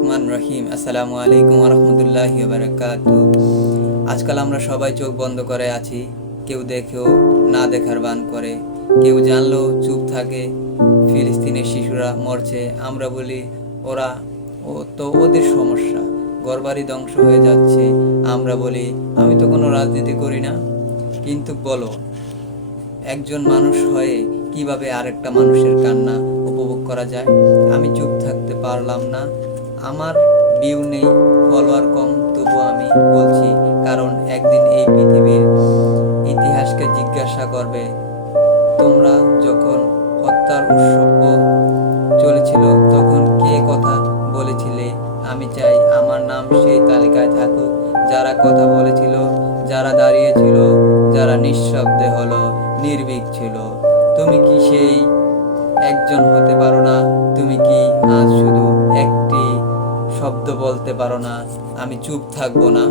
রহমান রহিম। আসসালামু আলাইকুম রহমতুল্লাহি ওয়া বারাকাতুহু। আজকাল আমরা সবাই চোখ বন্ধ করে আছি, কেউ দেখেও না দেখার ভান করে, কেউ জানলেও চুপ থাকে। ফিলিস্তিনের শিশুরা মরছে, আমরা বলি ওরা ওদের সমস্যা। ঘরবাড়ি ধ্বংস হয়ে যাচ্ছে, আমরা বলি আমি তো কোনো রাজনীতি করি না। কিন্তু বলো, একজন মানুষ হয়ে কিভাবে আরেকটা মানুষের কান্না উপভোগ করা যায়? আমি চুপ থাকতে পারলাম না। আমার ভিউ নেই, ফলোয়ার কম, তবু আমি বলছি, কারণ একদিন এই পৃথিবীর ইতিহাসকে জিজ্ঞাসা করবে, তোমরা যখন হত্যার উৎসব চলেছিল তখন কে কথা বলেছিলে? আমি চাই আমার নাম সেই তালিকায় থাকুক, যারা কথা বলেছিল, যারা দাঁড়িয়েছিল, যারা নিঃশব্দে হলো, নির্ভীক ছিল। তুমি কি সেই একজন হতে পারো না? তুমি কি আজ শুধু একটি শব্দ বলতে পারো না, আমি চুপ থাকবো না?